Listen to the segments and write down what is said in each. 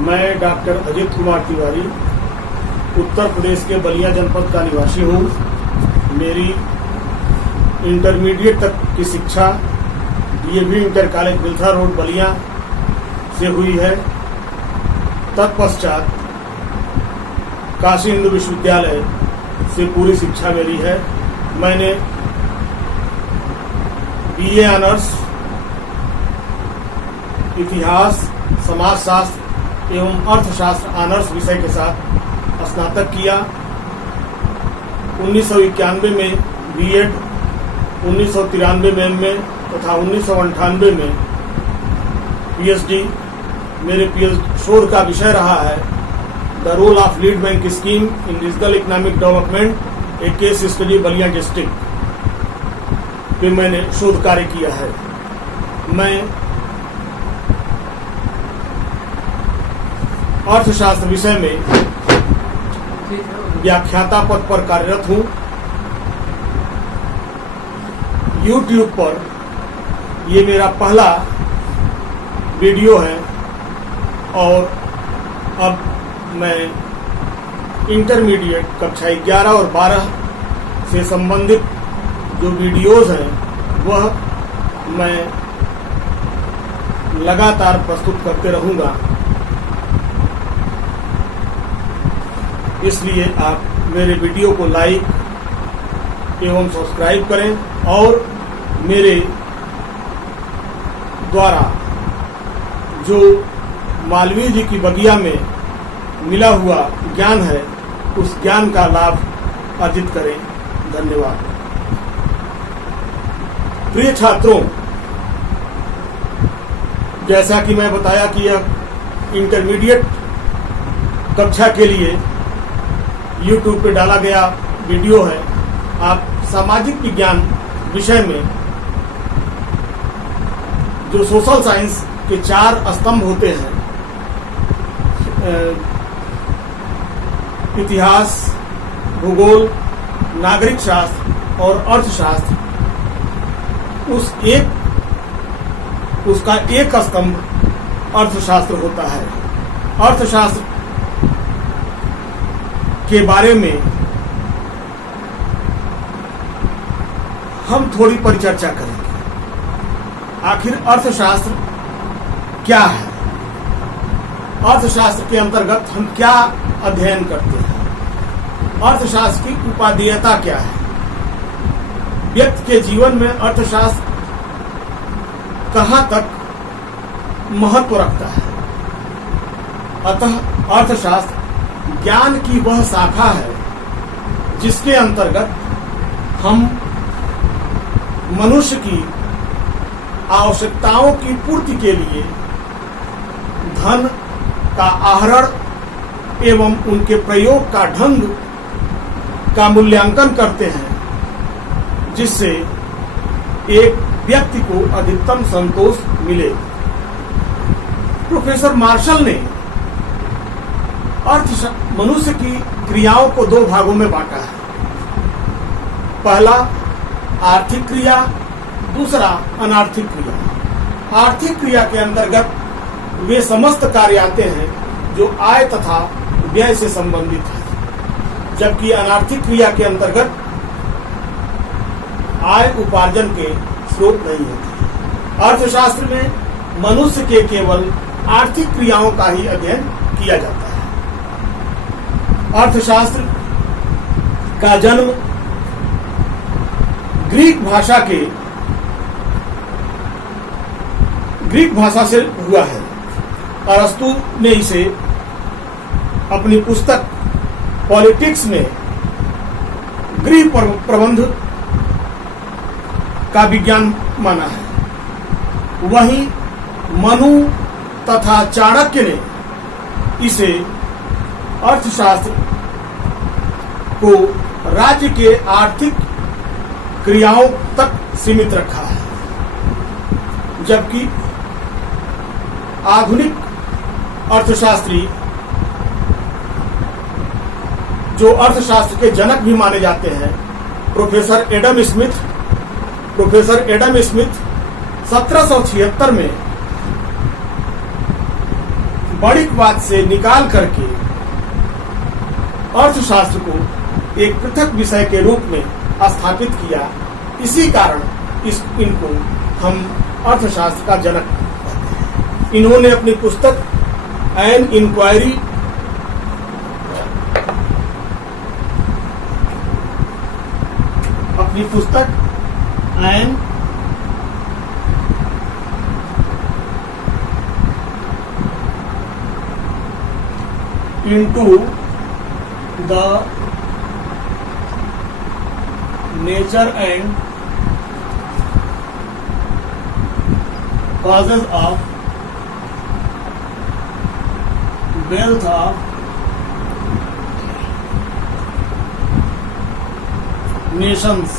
मैं डॉक्टर अजित कुमार तिवारी उत्तर प्रदेश के बलिया जनपद का निवासी हूँ। मेरी इंटरमीडिएट तक की शिक्षा DAV inter college Biltha Road Ballia से हुई है। तत्पश्चात काशी हिंदू विश्वविद्यालय से पूरी शिक्षा मेरी है। मैंने बीए ऑनर्स इतिहास, समाजशास्त्र एवं अर्थशास्त्र ऑनर्स विषय के साथ स्नातक किया। 1991 में बीएड, 1993 में एमए तथा 1998 में पीएचडी। मेरे पीएचडी शोध का विषय रहा है the role of lead bank scheme in regional economic development, a case study Ballia district पे मैंने शोध कार्य किया है। मैं अर्थशास्त्र विषय में व्याख्याता पद पर कार्यरत हूँ। YouTube पर ये मेरा पहला वीडियो है और अब मैं इंटरमीडिएट कक्षा 11 और 12 से संबंधित जो वीडियोज हैं वह मैं लगातार प्रस्तुत करते रहूँगा। इसलिए आप मेरे वीडियो को लाइक एवं सब्सक्राइब करें और मेरे द्वारा जो मालवीय जी की बगिया में मिला हुआ ज्ञान है उस ज्ञान का लाभ अर्जित करें। धन्यवाद। प्रिय छात्रों, जैसा कि मैं बताया कि यह इंटरमीडिएट कक्षा के लिए YouTube पे डाला गया वीडियो है। आप सामाजिक विज्ञान विषय में जो सोशल साइंस के 4 स्तंभ होते हैं, इतिहास, भूगोल, नागरिक शास्त्र और अर्थशास्त्र, उसका एक स्तंभ अर्थशास्त्र होता है। अर्थशास्त्र के बारे में हम थोड़ी परिचर्चा करेंगे। आखिर अर्थशास्त्र क्या है? अर्थशास्त्र के अंतर्गत हम क्या अध्ययन करते हैं? अर्थशास्त्र की उपादेयता क्या है? व्यक्ति के जीवन में अर्थशास्त्र कहां तक महत्व रखता है? अतः अर्थशास्त्र ज्ञान की वह शाखा है जिसके अंतर्गत हम मनुष्य की आवश्यकताओं की पूर्ति के लिए धन का आहरण एवं उनके प्रयोग का ढंग का मूल्यांकन करते हैं, जिससे एक व्यक्ति को अधिकतम संतोष मिले। प्रोफेसर मार्शल ने मनुष्य की क्रियाओं को 2 भागों में बांटा है। पहला आर्थिक क्रिया, दूसरा अनार्थिक क्रिया। आर्थिक क्रिया के अंतर्गत वे समस्त कार्य आते हैं जो आय तथा व्यय से संबंधित है, जबकि अनार्थिक क्रिया के अंतर्गत आय उपार्जन के स्रोत नहीं होते। अर्थशास्त्र में मनुष्य के केवल आर्थिक क्रियाओं का ही अध्ययन किया जाता है। अर्थशास्त्र का जन्म ग्रीक भाषा से हुआ है। अरस्तु ने इसे अपनी पुस्तक पॉलिटिक्स में गृह प्रबंध का विज्ञान माना है। वहीं मनु तथा चाणक्य ने इसे अर्थशास्त्र को राज्य के आर्थिक क्रियाओं तक सीमित रखा है, जबकि आधुनिक अर्थशास्त्री जो अर्थशास्त्र के जनक भी माने जाते हैं, प्रोफेसर एडम स्मिथ 1776 में बड़ीकवाद से निकाल करके अर्थशास्त्र को एक पृथक विषय के रूप में स्थापित किया। इसी कारण इनको हम अर्थशास्त्र का जनक कहते हैं। इन्होंने अपनी पुस्तक an inquiry an into the nature and causes of wealth of nations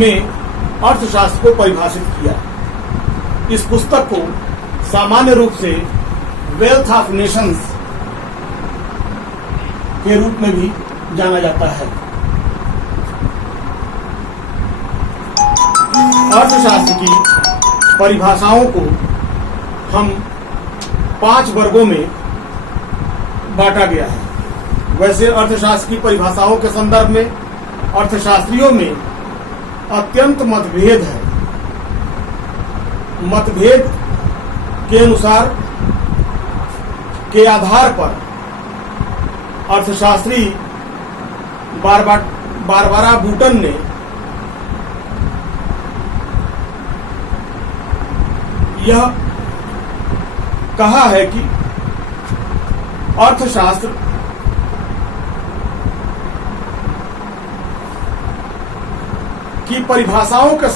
में अर्थशास्त्र को परिभाषित किया। इस पुस्तक को सामान्य रूप से वेल्थ ऑफ नेशंस के रूप में भी जाना जाता है। अर्थशास्त्र की परिभाषाओं को हम 5 वर्गों में बांटा गया है। वैसे अर्थशास्त्र की परिभाषाओं के संदर्भ में अर्थशास्त्रियों में अत्यंत मतभेद है। मतभेद के अनुसार के आधार पर अर्थशास्त्री बारबारा बूटन ने यह कहा है कि अर्थशास्त्र की परिभाषाओं के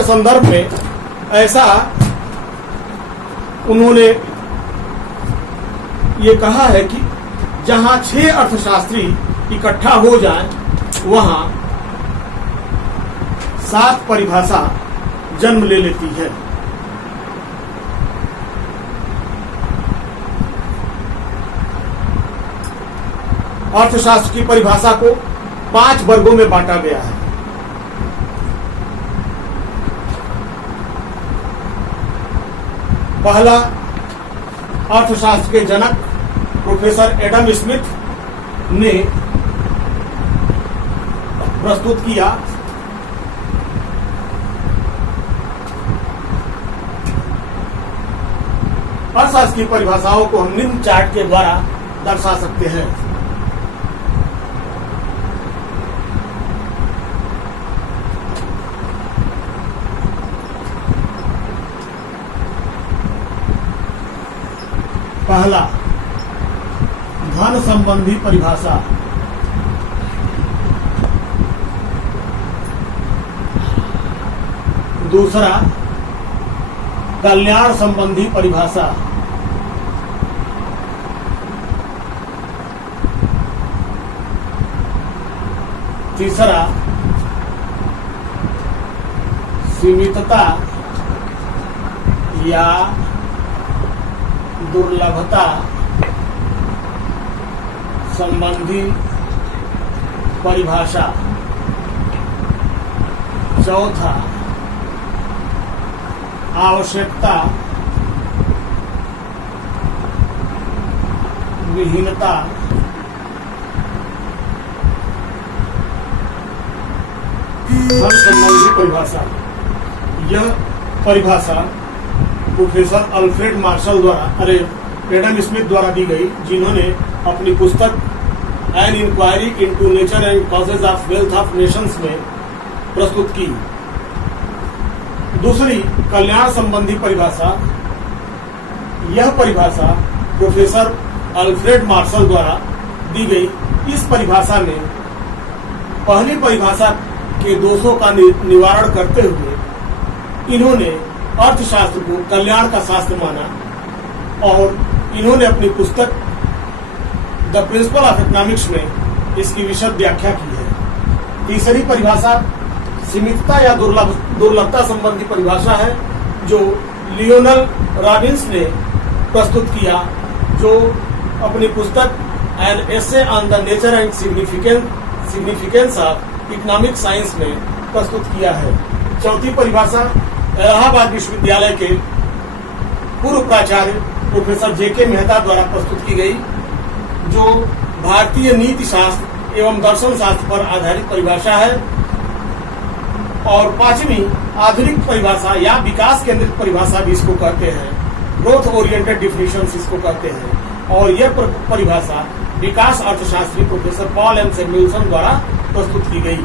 संदर्भ में ऐसा उन्होंने ये कहा है कि जहां 6 अर्थशास्त्री इकट्ठा हो जाएं, वहां 7 परिभाषा जन्म ले लेती है। अर्थशास्त्र की परिभाषा को 5 वर्गों में बांटा गया है। पहला, अर्थशास्त्र के जनक प्रोफेसर एडम स्मिथ ने प्रस्तुत किया। अर्थशास्त्र की परिभाषाओं को हम निम्न चार्ट के द्वारा दर्शा सकते हैं। पहला, धन संबंधी परिभाषा। दूसरा, कल्याण संबंधी परिभाषा। तीसरा, सीमितता या दुर्लभता संबंधी परिभाषा। चौथा, आवश्यकता विहीनता धन संबंधी परिभाषा। यह परिभाषा प्रोफेसर अल्फ्रेड मार्शल द्वारा एडम स्मिथ द्वारा दी गई, जिन्होंने अपनी पुस्तक an inquiry into nature and causes of wealth of nations में प्रस्तुत की। दूसरी, कल्याण संबंधी परिभाषा। यह परिभाषा प्रोफेसर अल्फ्रेड मार्शल द्वारा दी गई। इस परिभाषा में पहली परिभाषा के दोषों का निवारण करते हुए इन्होंने अर्थशास्त्र को कल्याण का शास्त्र माना और इन्होंने अपनी पुस्तक द प्रिंसिपल ऑफ इकोनॉमिक्स में इसकी विशद व्याख्या की है। तीसरी परिभाषा सीमितता या दुर्लभता संबंधी परिभाषा है, जो लियोनल रॉबिन्स ने प्रस्तुत किया, जो अपनी पुस्तक an essay on the nature and significance of economic science में प्रस्तुत किया है। चौथी परिभाषा इलाहाबाद विश्वविद्यालय के पूर्व प्राचार्य प्रोफेसर जेके मेहता द्वारा प्रस्तुत की गई, जो भारतीय नीति शास्त्र एवं दर्शन शास्त्र पर आधारित परिभाषा है। और पांचवी आधुनिक परिभाषा या विकास केंद्रित परिभाषा भी इसको कहते हैं, ग्रोथ ओरिएंटेड डिफिनेशंस इसको कहते हैं। और यह परिभाषा विकास अर्थशास्त्री प्रोफेसर पॉल एम सैमुएल्सन द्वारा प्रस्तुत की गई।